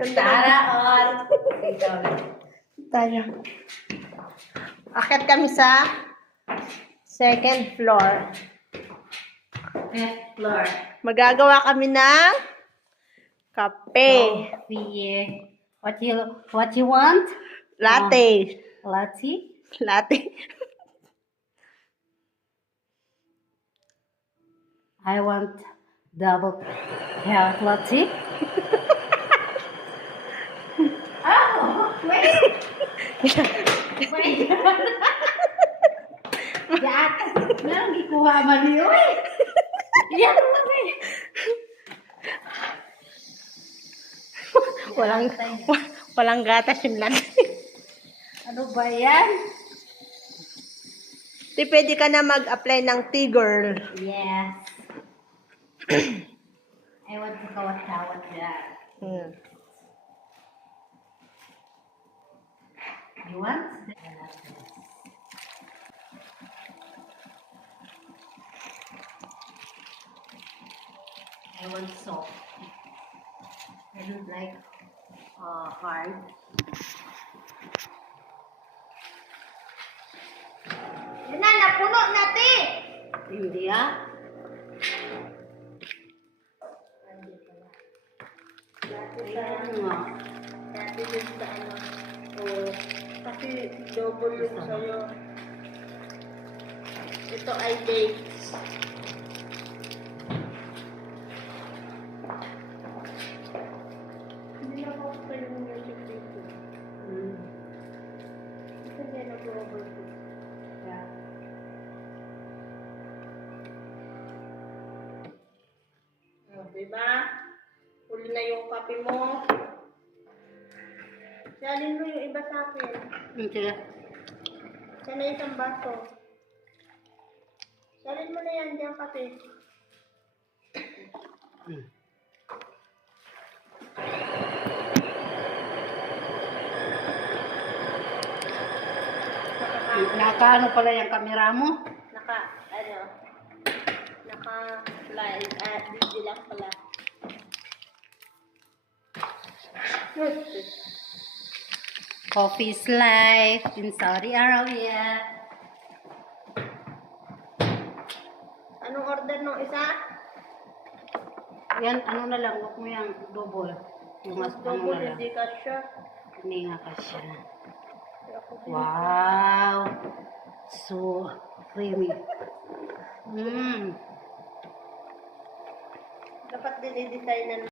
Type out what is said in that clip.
Sana all. Tayo. Akit kami sa second floor. Fifth floor. Magagawa kami ng kape. Coffee. What you want? Latte. Latte? Latte. I want double carrot latte. Oh, wait. Wait. Diyan. Meron gikuha man niyo eh. Yan mo eh. Walang gatas yung latte. Ano ba yan? Di pwede ka na mag-apply ng tea girl. Yes. I want to kawat-kawat yan. You want? I want soft. I don't like hard. Yun na, napuno natin! Hindi ah. Ayan nga. Dati dun sa ano. Oo. Kasi double yung sa'yo. Ito ay dates. Hindi na ako kayo ng music dito. Kasi hindi na double ko. Yeah. Diba? Huli na yung kape mo. Salin mo yung iba sa akin. Sige. Sana isang baso. Salin mo na yan dyan kape. Nakaano pala yung kamera mo? Naka-live. Video lang pala. Coffee is life in Saudi Arabia. Anong order nung isa? Yan, ano na lang, huwag mo yung double. Yung mas ano Double, na lang. hindi ka siya. Hindi nga ka siya. Wow! So creamy. Dapat din i-design na